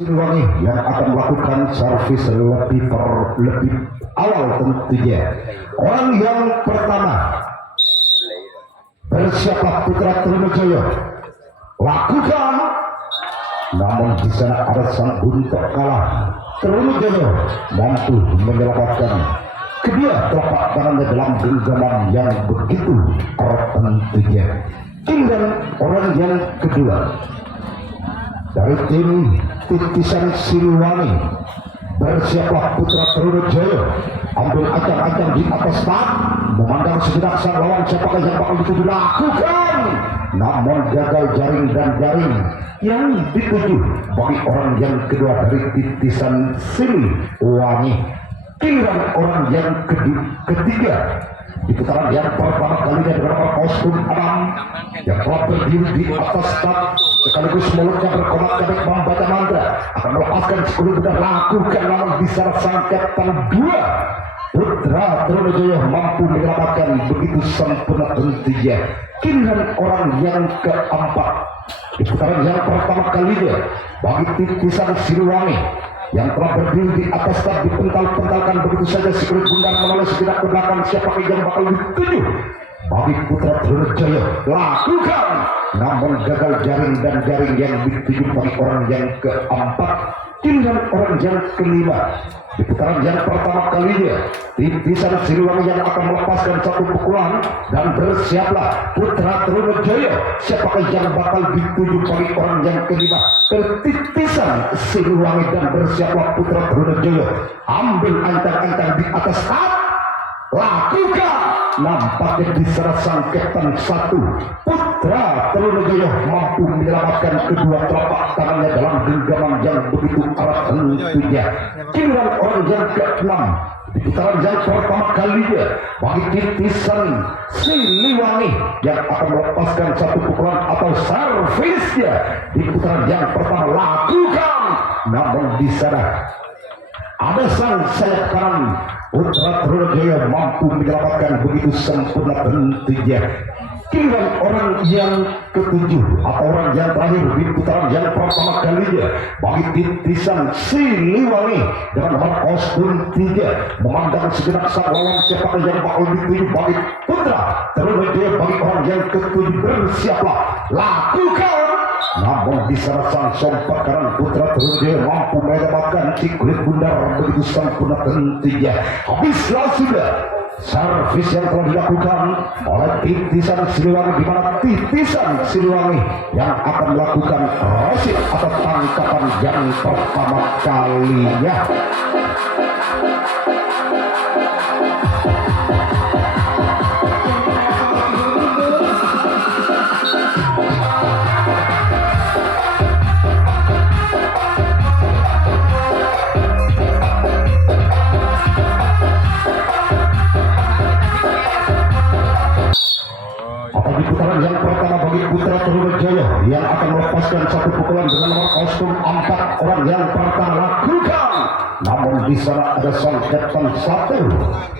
Siliwangi yang akan melakukan servis lebih awal tentunya. Orang yang pertama, bersiaplah Putra Trunajaya, lakukan. Namun di sana ada sang buntok kalah. Trunajaya mampu menyelamatkan kedua telapak tangannya dalam genggaman yang begitu erat tentunya. Tinggal orang yang kedua dari tim Titisan Siliwangi, bersiaplah Putra Trunajaya, ambil ancang-ancang di atas tak, memandang sejenak sang lawan siapakah yang bakal dituju, lakukan. Namun gagal jaring dan jaring yang dituju bagi orang yang kedua dari Titisan Siliwangi. Giliran orang yang ketiga di putaran yang pertama kalinya dengan kostum Adam yang telah berdiri di atas tak, sekaligus mulutnya berkomat-komat membaca mantra, akan melepaskan 10 benda, lakukan. Namun di sana sangkatan dua Putra Trunajaya mampu menyelamatkan begitu sempurna tentunya. Giliran orang yang keempat di putaran yang pertama kalinya bagi Titisan Siliwangi yang telah berdiri di atas tak, dipental-pentalkan begitu saja si kulit bundar melalui sejenak ke belakang, siapakah yang bakal dituju bagi Putra Trunajaya, lakukan. Namun gagal jaring dan jaring yang dituju bagi orang yang keempat. Giliran orang yang kelima di putaran yang pertama kalinya Titisan Siliwangi yang akan melepaskan satu pukulan, dan bersiaplah Putra Trunajaya, siapakah yang bakal dituju bagi orang yang kelima, Titisan Siliwangi, dan bersiaplah Putra Trunajaya, ambil ancang-ancang di atas tak, lakukan. Nampaknya di sana sangketan satu Putra Trunajaya mampu menyelamatkan kedua telapak tangannya dalam genggaman yang begitu erat tentunya. Giliran orang yang ke-6 di putaran yang pertama kalinya bagi Titisan Siliwangi yang akan melepaskan satu pukulan atau servisnya di putaran yang pertama, lakukan. Namun di sana ada sang sayap kanan Putra Trunajaya mampu menyelamatkan begitu sempurna tentunya. Giliran orang yang ketujuh atau orang yang terakhir di putaran yang pertama kalinya bagi Titisan Siliwangi dengan nomor kostum 3, memandang sejenak sang lawan siapakah yang bakal dituju bagi Putra Trunajaya, bagi orang yang ketujuh, bersiaplah, lakukan. Namun di sana sang sompak kanan Putra Trunajaya mampu menyelamatkan si kulit bundar begitu sempurna tentunya. Habislah sudah servis yang telah dilakukan oleh Titisan Siliwangi, di mana Titisan Siliwangi yang akan melakukan resip atau tangkapan yang pertama kalinya. Di putaran yang pertama bagi Putra Trunajaya yang akan melepaskan satu pukulan dengan nomor kostum 4, orang yang pertama, lakukan. Namun di sana ada sangketan satu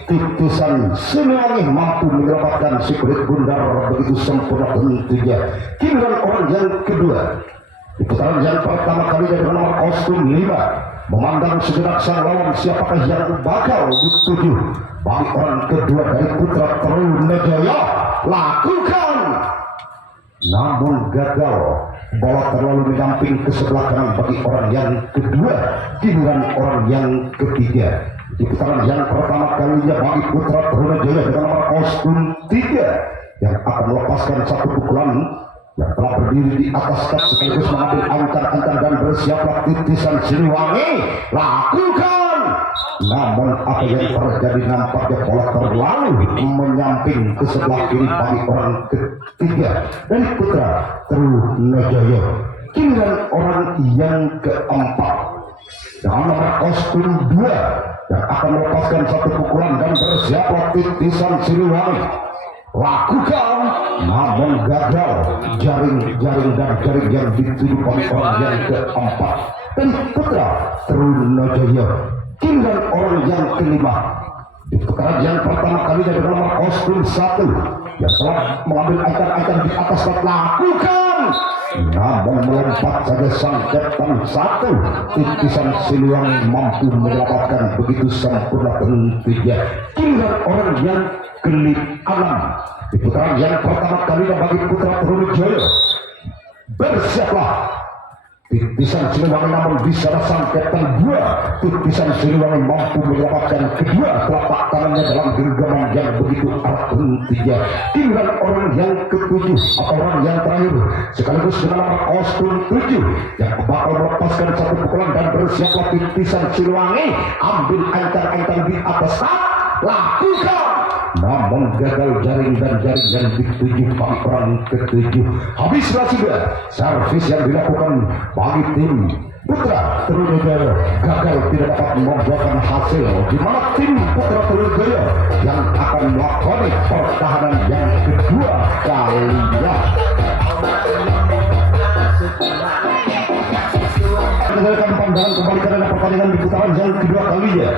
Titisan Siliwangi mampu menyelamatkan si kulit bundar begitu sempurna tentunya. Giliran orang yang kedua di putaran yang pertama kalinya dengan nomor kostum 5, memandang sejenak sang lawan siapakah yang bakal dituju bagi orang kedua dari Putra Trunajaya, lakukan. Namun gagal, bola terlalu menyamping ke sebelah kanan bagi orang yang kedua. Giliran orang yang ketiga di putaran yang pertama kalinya bagi Putra Trunajaya dengan nomor kostum 3 yang akan melepaskan satu pukulan yang telah berdiri di atas tak, sekaligus mengambil ancang-ancang, dan bersiaplah Titisan Siliwangi, lakukan. Namun apa yang terjadi, nampaknya bola terlalu menyamping ke sebelah kiri bagi orang ketiga dari Putra Trunajaya. Giliran orang yang keempat dengan nomor kostum 2 yang akan melepaskan satu pukulan, dan bersiaplah Titisan Siliwangi, lakukan. Namun gagal, jaring dan jaring yang dituju bagi orang yang keempat dari Putra Trunajaya. Giliran orang yang kelima di putaran yang pertama kalinya dengan nomor kostum 1 yang telah mengambil ancang-ancang di atas, lakukan. namun melompat saja sang Kapten satu titisan Siliwangi mampu menyelamatkan begitu sempurna tentunya. Giliran orang yang ke-6 di putaran yang pertama kalinya bagi putra Trunijaya. Bersiaplah titisan Siliwangi, namun bisa sang Kapten 2 titisan Siliwangi mampu menyelamatkan kedua telapak tangannya dalam genggaman yang begitu erat tentunya. Giliran orang yang ke-7 atau orang yang terakhir sekaligus dengan nomor kostum 7 yang bakal melepaskan satu pukulan dan bersiaplah titisan Siliwangi ambil ancang-ancang di atas lakukan, namun gagal jaring dan jaring yang dituju bagi orang ke-7. Habislah sudah servis yang dilakukan bagi tim Putra Trunijaya gagal tidak dapat membuahkan hasil, di mana tim Putra Trunijaya yang akan melakukan pertahanan yang kedua kalinya. Mengendalikan pandangan kembali karena pertandingan di putaran yang kedua kalinya.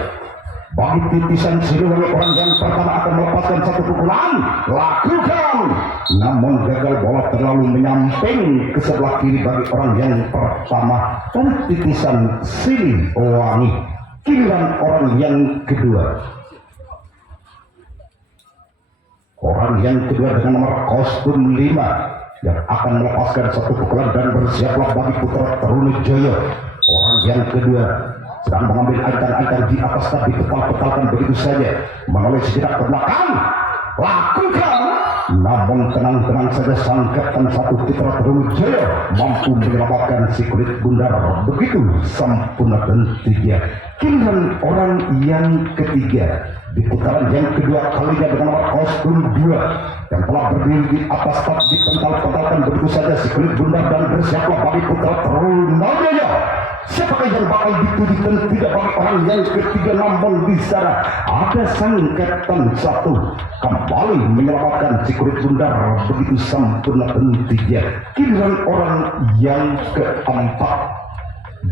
Bagi titisan Siliwangi orang yang pertama akan melepaskan satu pukulan, lakukan, namun gagal bola terlalu menyamping ke sebelah kiri bagi orang yang pertama dan titisan Siliwangi. Giliran orang yang kedua, orang yang kedua dengan nomor kostum 5 yang akan melepaskan satu pukulan dan bersiaplah bagi Putra Trunijaya. Orang yang kedua sedang mengambil ancang-ancang di atas tapi petal-petalkan begitu saja melalui sejenak ke belakang, lakukan, namun tenang-tenang saja sang Kapten 1 Putra Trunijaya mampu menyelamatkan si kulit bundar begitu sempurna tentunya. Giliran orang yang ketiga di putaran yang kedua kalinya dengan nomor kostum 2 yang telah berdiri di atas tak dipental-pentalkan begitu saja si kulit bundar dan bersiaplah bagi Putra Trunijaya. Siapakah yang bakal dituju dan tidak bagi orang yang ketiga, namun di sana ada sang Kapten 1 kembali menyelamatkan si kulit bundar begitu sempurna tentunya. Giliran orang yang keempat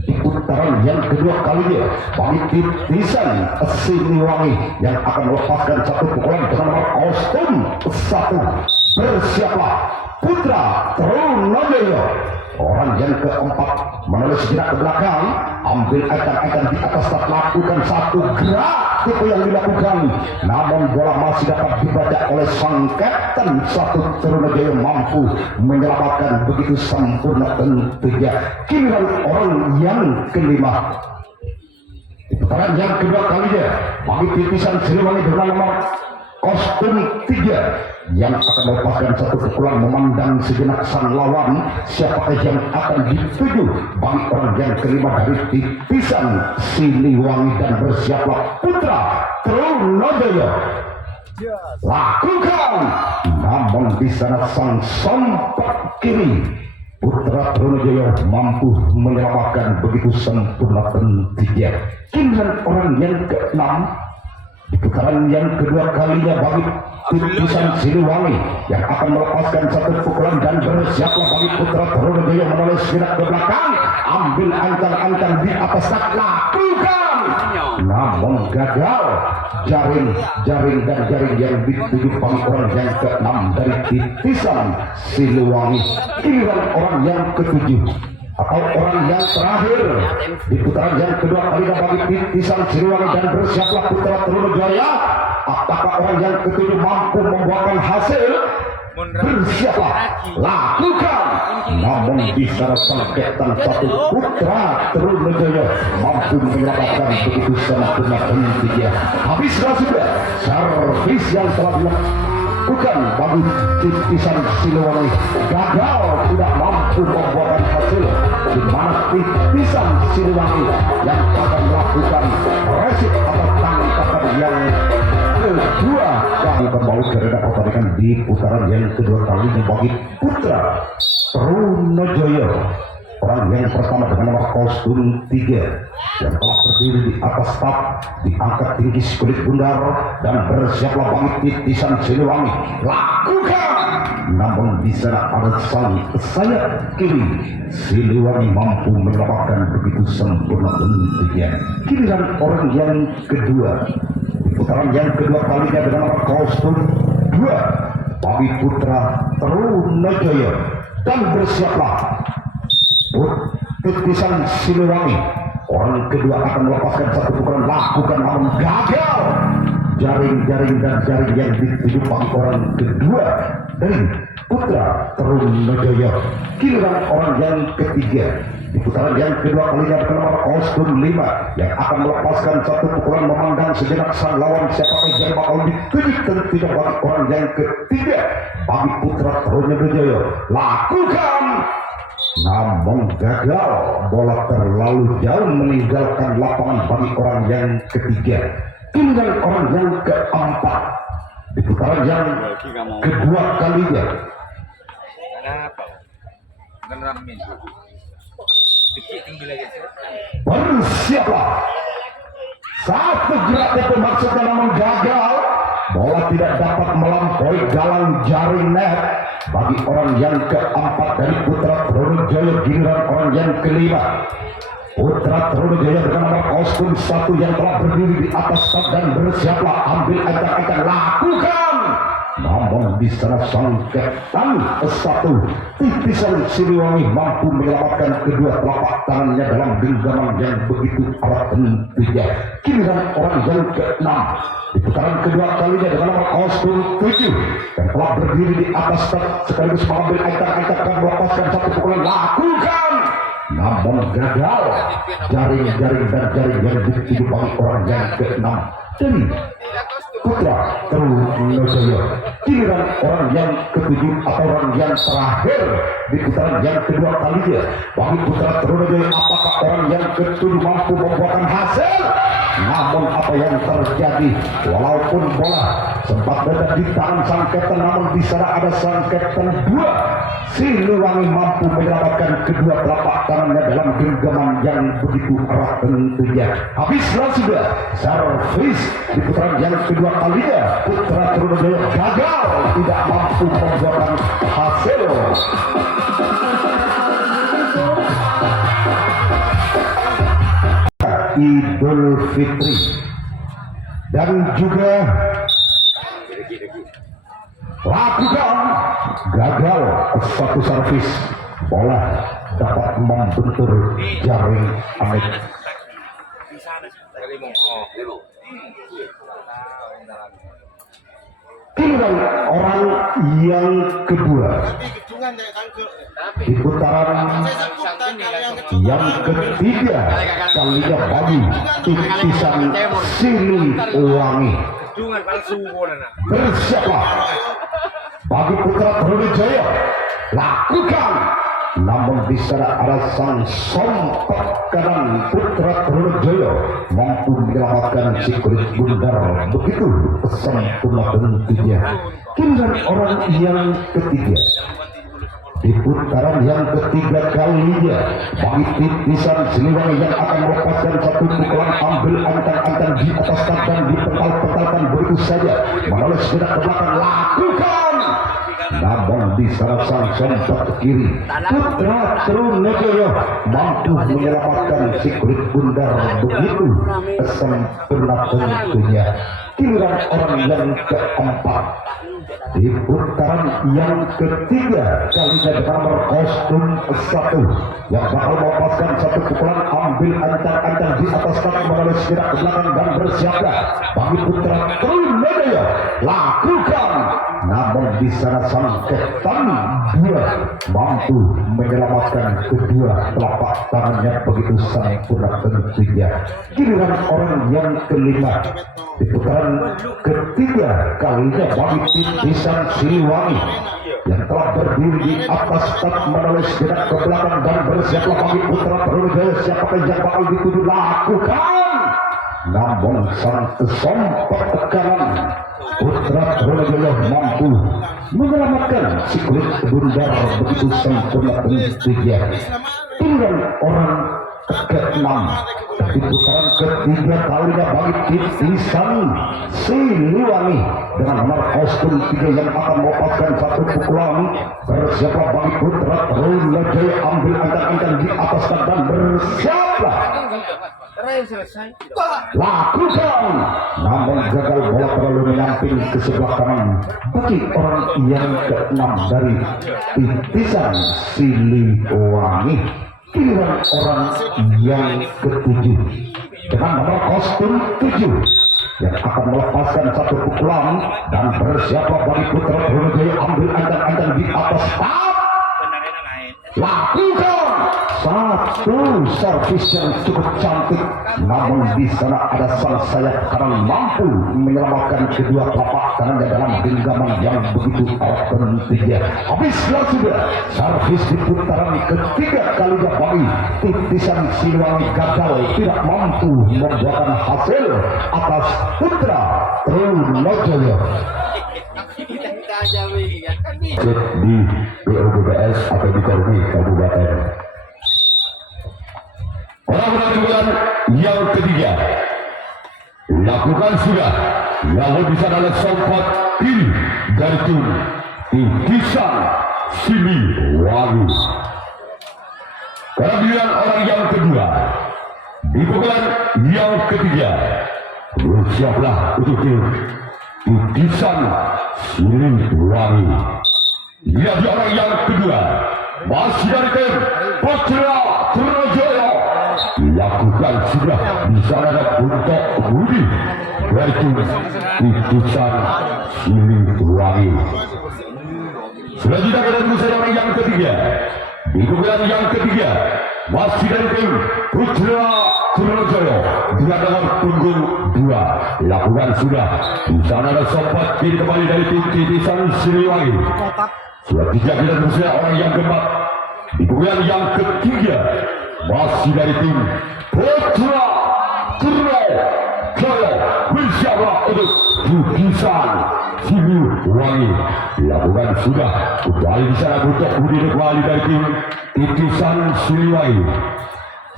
di putaran yang kedua kalinya bagi titisan Siliwangi yang akan melepaskan satu pukulan dengan nomor kostum 1. Bersiaplah Putra Trunijaya. Orang yang keempat menulis sejenak ke belakang, ambil ancang-ancang di atas tak, lakukan satu gerak itu yang dilakukan, namun bola masih dapat dibaca oleh sang Kapten 1 Trunijaya mampu menyelamatkan begitu sempurna tentunya. Giliran orang yang kelima di putaran yang kedua kalinya bagi titisan Siliwangi dengan nomor kostum 3 yang akan melepaskan satu pukulan memandang sejenak sang lawan. Siapakah yang akan dituju bagi orang yang kelima dari titisan Siliwangi dan bersiaplah Putra Trunijaya. Lakukan, namun di sana sang sompak kiri Putra Trunijaya mampu menyelamatkan begitu sempurna tentunya. Giliran orang yang ke-6 di putaran yang kedua kalinya bagi titisan Siliwangi yang akan melepaskan satu pukulan dan bersiaplah bagi Putra Trunijaya menulis sejenak ke belakang, ambil ancang-ancang di atas tak, lakukan, namun gagal jaring dan jaring yang dituju bagi orang yang ke-6 dari titisan Siliwangi. Giliran orang yang ke-7 atau orang yang terakhir di putaran yang kedua kalinya bagi titisan Siliwangi dan bersiaplah Putra Trunijaya. Apakah orang yang ke-7 mampu membuahkan hasil? Bersiaplah, lakukan, namun bisa sang Kapten 1 Putra Trunijaya mampu menyelamatkan begitu sempurna tentunya. Habislah sudah servis yang telah dilakukan bagi titisan Siliwangi, gagal tidak mampu membuahkan hasil, di mana titisan Siliwangi yang akan melakukan resip atau tangkapan yang kedua kali kembali kerana pertandingan di putaran yang kedua kalinya bagi Putra Trunijaya. Orang yang pertama dengan nomor kostum 3 yang telah berdiri di atas tak, diangkat tinggi kulit bundar dan bersiaplah bagi titisan Siliwangi. Lakukan, namun di sana ada sang sayap kiri Siliwangi mampu menyelamatkan begitu sempurna tentunya. Giliran orang yang kedua di putaran yang kedua kalinya dengan nomor kostum 2 bagi Putra Trunijaya. dan bersiaplah. Titisan Siliwangi, orang kedua akan melepaskan satu pukulan, lakukan namun gagal. Jaring-jaring dan jaring yang dituju orang kedua dari Putra Trunajaya. Giliran orang yang ketiga di putaran yang kedua kalinya dengan nomor kostum 5 yang akan melepaskan satu pukulan, memandang sejenak sang lawan siapakah yang bakal dituju. Tentunya bagi orang yang ketiga bagi Putra Trunajaya, lakukan namun gagal. Bola terlalu jauh meninggalkan lapangan bagi orang yang ketiga. Tinggal orang yang keempat di putaran yang kedua kalinya. Bersiaplah. Satu gerak itu maksudnya namun gagal. Bola tidak dapat melampaui galang jaring net bagi orang yang keempat dari Putra Trunajaya. Giliran orang yang kelima Putra Trunajaya dengan nomor kostum 1 yang telah berdiri di atas start dan bersiaplah. Ambil ancang-ancang, lakukan namun di sana sang Kapten 1 Titisan Siliwangi mampu menyelamatkan kedua telapak tangannya dalam genggaman yang begitu erat tentunya. Giliran orang yang ke-6 di putaran kedua kalinya dengan nomor kostum 7 yang telah berdiri di atas start sekaligus mengambil ancang-ancang dan melepaskan satu pukulan, lakukan namun gagal. Jaring-jaring dan jaring yang dituju bagi orang yang ke-6 dari Putra Trunajaya. Giliran orang yang ke-7 atau orang yang terakhir di putaran yang kedua kalinya bagi Putra Trunajaya. Apakah orang yang ke-7 mampu membuahkan hasil? Namun apa yang terjadi, walaupun bola sempat berada di tangan sang Kapten, namun di sana ada sang Kapten 2 Siliwangi mampu menyelamatkan kedua telapak tangannya dalam genggaman yang begitu erat tentunya. Habislah sudah servis di putaran yang kedua kalinya. Putra Trunajaya gagal, tidak mampu membuahkan hasil. Idul Fitri dan juga lakukan gagal satu servis, bola dapat membentur jaring Amit. Tinggal orang yang kedua di putaran yang ketiga kalinya bagi Titisan Siliwangi. Bersiaplah bagi Putra Trunajaya, lakukan namun di sana ada sang sompak kanan Putra Trunajaya mampu menyelamatkan si kulit bundar begitu sempurna tentunya. Tinggal orang yang ketiga di putaran yang ketiga kalinya bagi Titisan Siliwangi yang akan melepaskan satu pukulan, ambil ancang-ancang di atas dan dipental-pentalkan begitu saja menulis gerak ke belakang, lakukan namun di sana sang sompak kiri Putra Trunajaya mampu menyelamatkan si kulit bundar begitu sempurna tentunya. Giliran orang yang keempat di putaran yang ketiga kalinya dengan nomor kostum 1 yang bakal melepaskan satu pukulan, ambil ancang-ancang di atas kaki menulis gerak ke belakang dan bersiaplah bagi Putra Trunajaya, lakukan namun di sana sang Kapten 2 mampu menyelamatkan kedua telapak tangannya begitu sempurna tentunya. Giliran orang yang kelima di putaran ketiga kalinya bagi Titisan Siliwangi yang telah berdiri di atas start menulis gerak ke belakang dan bersiaplah bagi Putra Trunajaya. Siapakah yang bakal dituju, lakukan namun sang sompak kanan Putra Trunajaya mampu menyelamatkan si kulit bundar begitu sempurna tentunya. Tinggal orang ke-6 di putaran ketiga kalinya bagi Titisan Siliwangi dengan nomor kostum 3 yang akan melepaskan satu pukulan. Bersiaplah bagi Putra Trunajaya, ambil ancang-ancang di atas dan bersiaplah lakukan, namun gagal, bola terlalu menyamping ke sebelah kanan bagi orang yang ke-6 dari Titisan Siliwangi. Giliran orang yang ke-7 dengan nomor kostum 7 yang akan melepaskan satu pukulan dan bersiaplah bagi putra Trunojoyo ambil andang-andang di atas tap. Lakukan satu servis yang cukup cantik, namun di sana ada sang sayap kanan mampu menyelamatkan kedua telapak tangannya dalam genggaman yang begitu pentingnya. Habislah sudah servis di putaran ketiga kalinya bagi Titisan Siliwangi gagal, tidak mampu membuahkan hasil atas putra Trunojoyo. Di BOBBS atau di Kormi Kabupaten. Orang-orang yang ketiga lakukan sudah, namun di sana ada sempat kiri dari tim Titisan Siliwangi. Kemudian orang yang kedua di pukulan yang ketiga bersiaplah untuk tim Titisan Siliwangi. Dia di orang yang kedua masih dari tim Putra Trunojoyo. Lakukan sudah, di sana ada Buntok Budi dari tim Titisan Siliwangi. Selanjutnya kita tunggu saja orang yang ketiga. Di pukulan yang ketiga masih dari tim Putra Trunojoyo dengan nomor punggung 2. Lakukan sudah, di sana ada sempat kiri kembali dari tim Titisan Siliwangi. Selanjutnya kita tunggu saja orang yang keempat. Di pukulan yang ketiga masih dari tim Putra Trunojoyo. Bersiaplah untuk Titisan Siliwangi. Lakukan sudah, kembali di sana Buntok Budi kembali dari tim Titisan Siliwangi.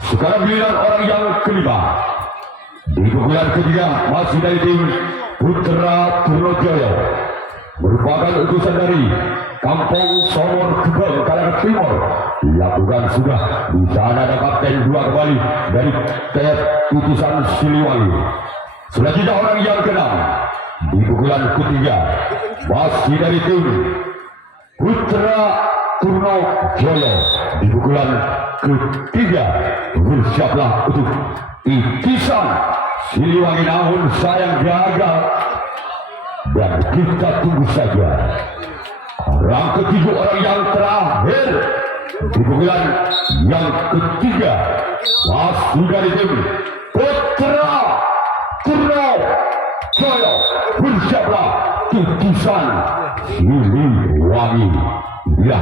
Sekarang giliran orang yang kelima. Di pukulan ketiga masih dari tim Putra Trunojoyo, merupakan utusan dari Kampung Somor Gebel Kalangan Timur. Lakukan sudah, di sana ada Kapten 2 kembali dari tim Titisan Siliwangi. Selanjutnya orang yang keenam. Di pukulan ketiga masih dari tim Putra Trunojoyo. Di pukulan ketiga bersiaplah untuk Titisan Siliwangi, namun sayang gagal dan kita tunggu saja orang ketiga, orang yang terakhir di pukulan yang ketiga masih dari tim Putra Trunojoyo. Bersiaplah Titisan Siliwangi. Dia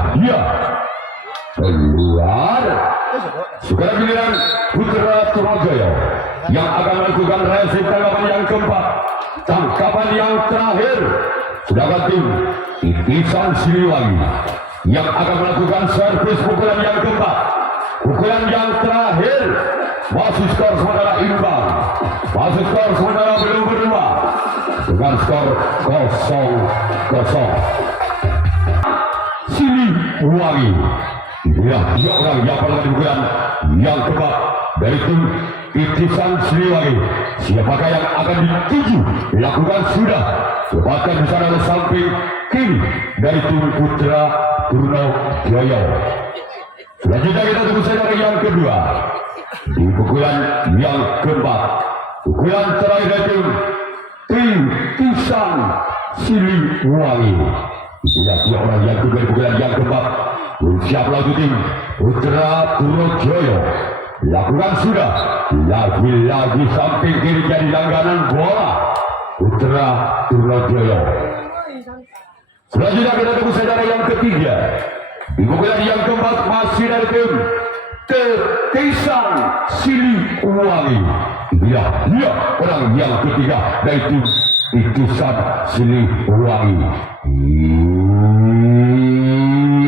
keluar. Sekarang giliran Putra Trunojoyo yang akan melakukan resip tangkapan yang keempat, tangkapan yang terakhir. Sedangkan tim Titisan Siliwangi yang akan melakukan servis pukulan yang keempat, pukulan yang terakhir. Masih skor sementara imbang, masih skor sementara belum berdua dengan skor 0-0. Siliwangi. Dia orang yang pada pukulan yang keempat dari tim Titisan Siliwangi. Siapakah yang akan dituju? Lakukan sudah. Lepaskan di sana di samping kiri dari tim Putra Trunojoyo. Selanjutnya kita tunggu saja yang kedua. Di pukulan yang keempat, pukulan terakhir dari tim Titisan Siliwangi. Dia orang yang kedua di pukulan yang keempat. Bersiaplah tim Putra Trunojoyo. Lakukan sudah, lagi-lagi samping kiri jadi langganan bola Putra Trunojoyo. Selanjutnya kita tunggu saudara yang ketiga. Di pukulan yang keempat masih dari tim Titisan Siliwangi. Dia orang yang ketiga dari tim Titisan Siliwangi.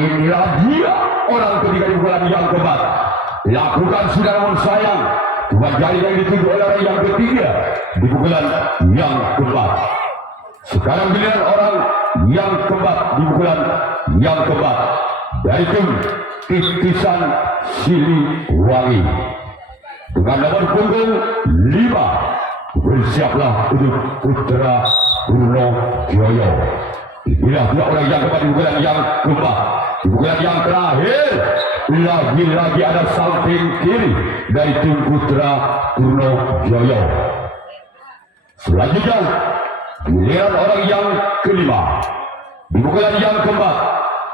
Inilah dia orang ketiga di pukulan yang keempat. Lakukan sudah, namun sayang cuma jari yang dituju oleh orang yang ketiga di pukulan yang keempat. Sekarang giliran orang yang keempat di pukulan yang keempat dari tim Titisan Siliwangi. dengan nomor punggung 5 bersiaplah untuk Putra Bruno Gioyo. Inilah dua orang yang keempat di pukulan yang keempat. Di pukulan yang terakhir lagi-lagi ada samping kiri dari tim Putra Bruno Gioyo. Selanjutnya giliran orang yang kelima di pukulan yang keempat.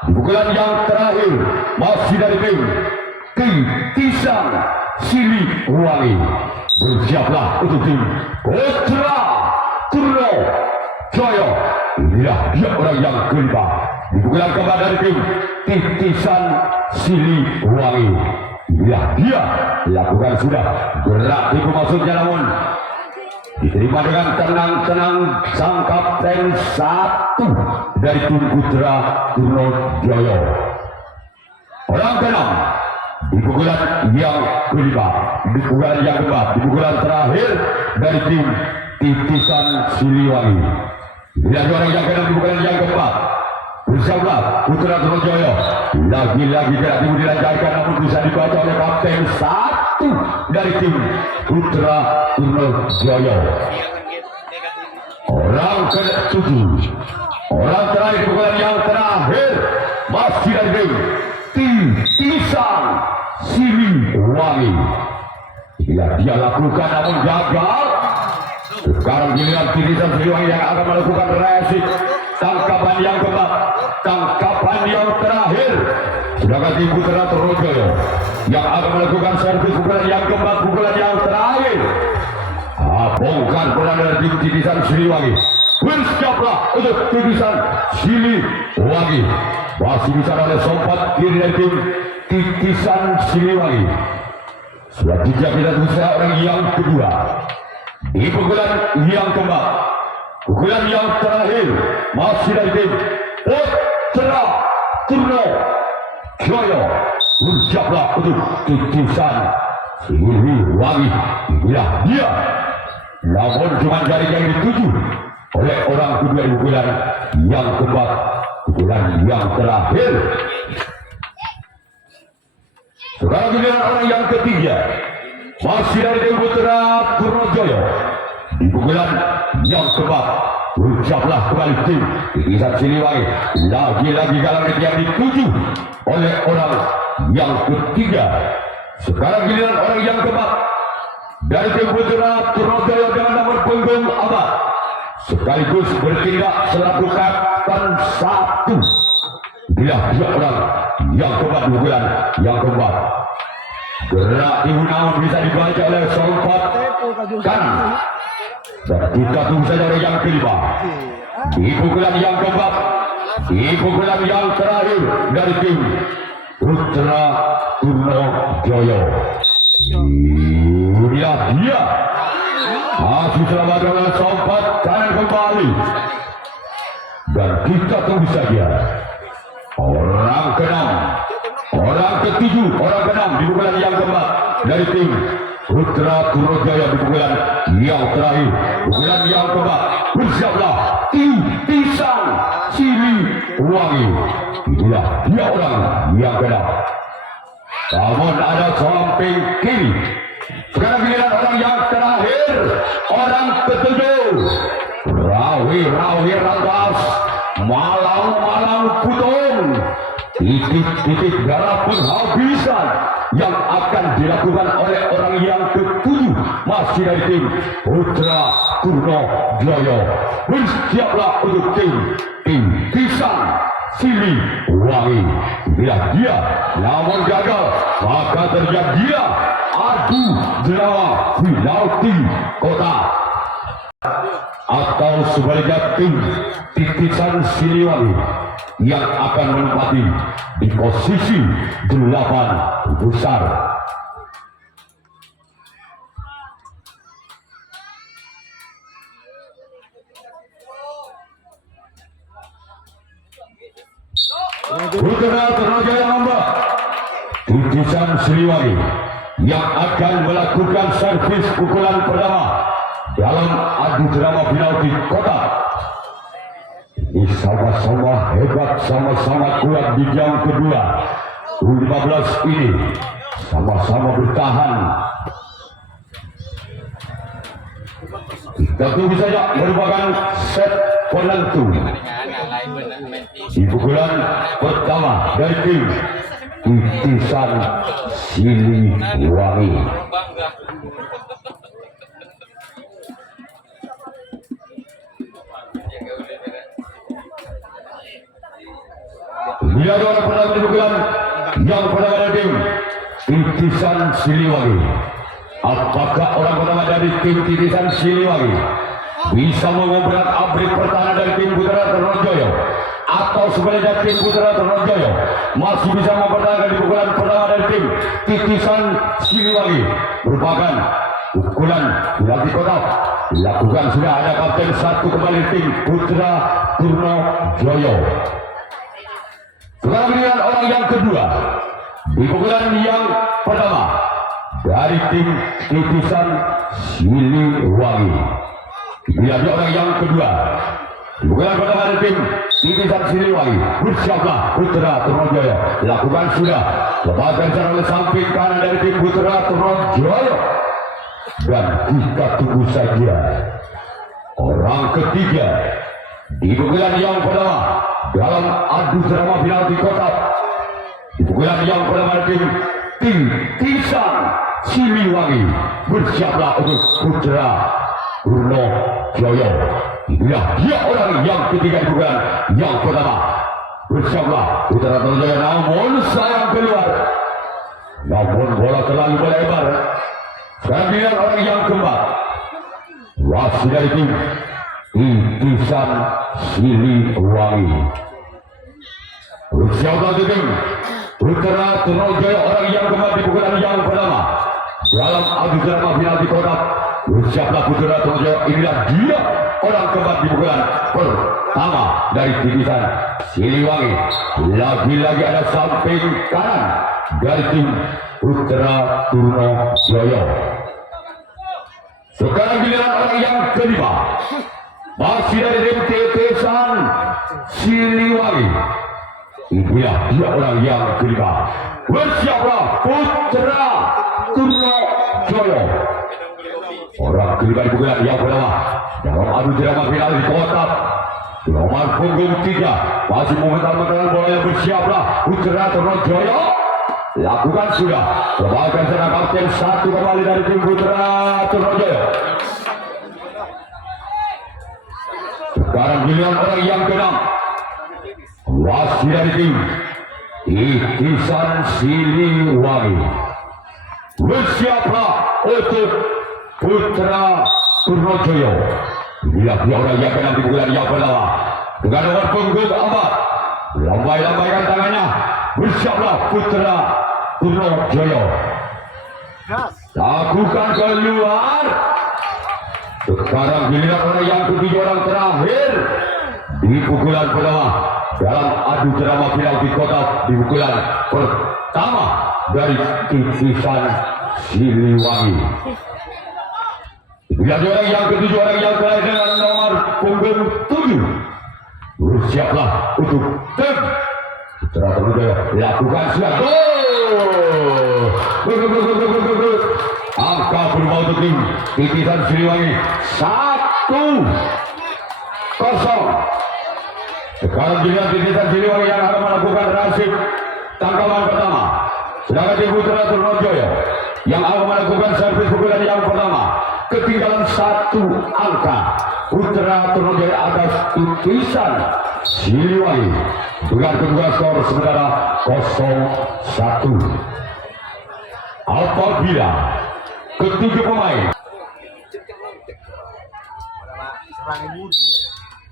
Di pukulan yang terakhir masih dari tim Tisang Siliwangi. Bersiaplah untuk tim Putra Bruno Gioyo. Inilah dia orang yang kelima di pukulan keempat dari tim Titisan Siliwangi. Inilah dia lakukan sudah gerak itu maksudnya, namun diterima dengan tenang-tenang sang kapten 1 dari tim Putra Bruno Gioyo. Orang keenam di pukulan yang kelima, di pukulan yang keempat, di pukulan terakhir dari tim Titisan Siliwangi. Inilah orang yang keenam di pukulan yang keempat. Bersiaplah Putra Bruno Gioyo. Lagi-lagi gerak timur dilancarkan, namun bisa dibaca oleh kapten 1 dari tim Putra Bruno Gioyo. Orang ke-7, orang terakhir di pukulan yang terakhir masih dari tim Titisan Siliwangi. Inilah dia lakukan namun gagal. Sekarang giliran Titisan Siliwangi yang akan melakukan resik. Tangkapan yang keempat, tangkapan yang terakhir. Sedangkan tim Putra Bruno Gioyo yang akan melakukan servis pukulan yang keempat, pukulan yang terakhir. Bongkar berada dari tim Titisan Siliwangi. Bersiaplah untuk Titisan Siliwangi. Masih bisa oleh sompat kiri dari tim Titisan Siliwangi. Selanjutnya kita tunggu orang yang kedua di pukulan yang keempat. Pukulan yang terakhir masih dari tim Putra Bruno Gioyo. Bersiaplah untuk Titisan Siliwangi. Inilah dia. Namun cuma dari yang dituju oleh orang kedua di pukulan yang keempat, pukulan yang terakhir. Sekarang giliran orang yang ketiga masih dari tim Putra Bruno Gioyo. Di pukulan yang keempat bersiaplah kembali tim Titisan Siliwangi. Lagi-lagi galang yang dituju oleh orang yang ketiga. Sekarang giliran orang yang keempat dari tim Putra Bruno Gioyo dengan nomor punggung 4 sekaligus bertindak selaku kapten 1. Dia orang yang keempat di pukulan yang keempat. Gerak ibu namun bisa dibaca oleh sompat kanan. Dan kita tunggu saja orang yang kelima di pukulan yang keempat, di pukulan yang terakhir dari tim Putra Bruno Gioyo. Inilah dia. Masih selamat dengan sompat kanan kembali. Dan kita tunggu saja orang ke-6, orang ke-7, orang ke-6 di pukulan yang keempat dari tim Putra Bruno Gioyo. Di pukulan yang terakhir, pukulan yang keempat, bersiaplah Titisan Siliwangi. Inilah dia orang yang ke-6. Namun ada samping kiri. Sekarang giliran orang yang terakhir, orang ke-7. Rawi Ranggas, Malang Putung. Titik darah penghabisan yang akan dilakukan oleh orang yang ke-7 masih dari tim Putra Bruno Gioyo. Bersiaplah untuk tim Titisan Siliwangi. Bila dia namun gagal, maka terjadi adu drama penalti kota. Atau sebaliknya tim Titisan Siliwangi yang akan menempati di posisi 8 besar. Putra Bruno Gioyo nombor Titisan Siliwangi yang akan melakukan servis pukulan pertama dalam adu drama penalti kota. Ini sama-sama hebat, sama-sama kuat di jam kedua U15 ini, sama-sama bertahan tentu saja merupakan set penentu di pukulan pertama dari tim Titisan Siliwangi. Bila ada pertama di pukulan yang pertama dari tim Titisan Siliwangi, apakah orang pertama dari tim Titisan Siliwangi bisa mengobrak abrik pertahanan dari tim Putra Tronojoyo, atau sebaliknya tim Putra Tronojoyo masih bisa mempertahankan di pukulan pertama dari tim Titisan Siliwangi? Merupakan pukulan penalti kotak dilakukan sudah ada kapten satu kembali tim Putra Tronojoyo. Sekarang dengan orang yang kedua di pukulan yang pertama dari tim Titisan Siliwangi. Lihat orang yang kedua di pukulan pertama dari tim Titisan Siliwangi. Bersiaplah Putra Tronojoyo. Lakukan sudah lepaskan secara oleh samping kanan dari tim Putra Tronojoyo. Dan kita tunggu saja orang ketiga di pukulan yang pertama dalam adu drama final di kotak. Di pukulan yang pertama dari tim Titisan Siliwangi. Bersiaplah untuk Putra Tronojoyo. Inilah dia orang yang ketiga di pukulan yang pertama. Bersiaplah Putra Tronojoyo, namun sayang keluar. Namun bola terlalu melebar. Sekarang dengan orang yang keempat, wasit dari tim Titisan Siliwangi. Bersiaplah tim Putra Tronojoyo, orang yang keempat di pukulan yang pertama dalam adu drama final di kotak. Bersiaplah Putra Tronojoyo. Inilah dia orang keempat di pukulan pertama dari Titisan Siliwangi. Lagi-lagi ada samping kanan dari tim Putra Tronojoyo. Sekarang giliran orang yang kelima, masih dari tim Titisan Siliwangi. Inilah dia orang yang kelima. Bersiaplah Putra Tronojoyo, orang kelima di pukulan yang pertama dalam adu drama final di kotak. Nomor punggung 3 masih memental-mental bola yang. Bersiaplah Putra Tronojoyo. Lakukan sudah lepaskan serangan kapten satu kembali dari tim Putra Tronojoyo. Sekarang giliran orang yang keenam, wasit dari tim Titisan Siliwangi. Bersiaplah untuk Putra Tronojoyo. Inilah dia orang yang keenam di pukulan yang pertama dengan nomor punggung 4. Lambai-lambaikan tangannya. Bersiaplah Putra Tronojoyo. Lakukan keluar. Sekarang giliran orang yang ketujuh, orang terakhir di pukulan pertama dalam adu drama final di kotak. Di pukulan pertama dari Titisan Siliwangi. Lihat orang yang ketujuh, orang yang terakhir dengan nomor punggung 7. Bersiaplah untuk tim Putra Tronojoyo. Lakukan sudah. Angka berubah untuk tim Titisan Siliwangi 1-0. Sekarang juga Titisan Siliwangi yang akan melakukan rasib tangkapan pertama. Sedangkan tim Putra Tronojoyo yang akan melakukan servis pukulan yang pertama. Ketinggalan 1 angka. Putra Tronojoyo atas Titisan Siliwangi dengan kedua skor sementara 0-1. Apabila ketiga pemain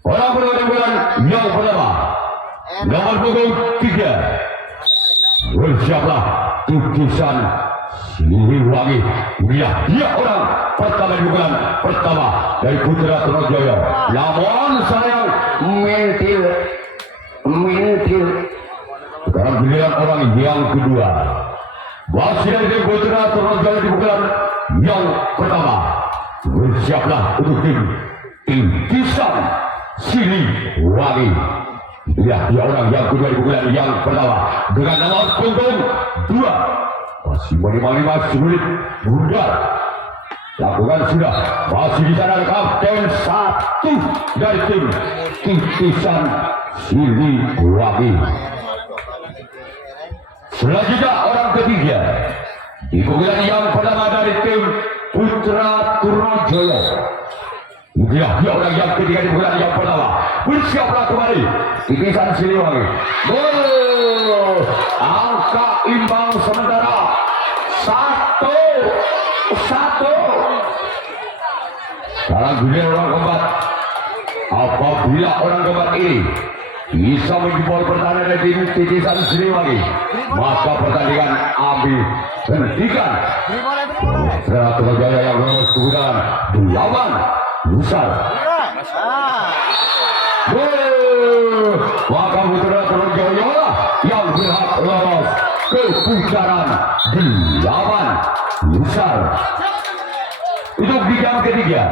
orang berbulan yang pertama nomor punggung 3. Bersiaplah Titisan Siliwangi. Dia orang pertama di bulan pertama dari Putra Tronojoyo. Namun sayang mentil. Sekarang giliran orang yang kedua, wasit dari Putra Tronojoyo di bulan yang pertama. Bersiaplah untuk tim Titisan Siliwangi. Dia orang yang kedua di bulan yang pertama dengan nomor punggung 2. Masih 5 sulit mudah. lakukan sudah. Masih di sana kapten satu dari tim Titisan Siliwangi. Selanjutnya orang ketiga di pukulan yang pertama dari tim Putra Turnojoyo. Ya, orang yang ketiga di pukulan yang pertama. Bersiaplah kembali Titisan Siliwangi. Gol! Angka imbang sementara 1-1. Dalam dunia orang keempat, apabila orang keempat ini bisa menjebol pertandingan dari tim Titisan Siliwangi, maka pertandingan ambil hentikan. Putra Turnojoyo yang lolos ke putaran 8 besar. Maka Putra Turnojoyo yang berhak lolos ke putaran 8 besar. Untuk di jam ketiga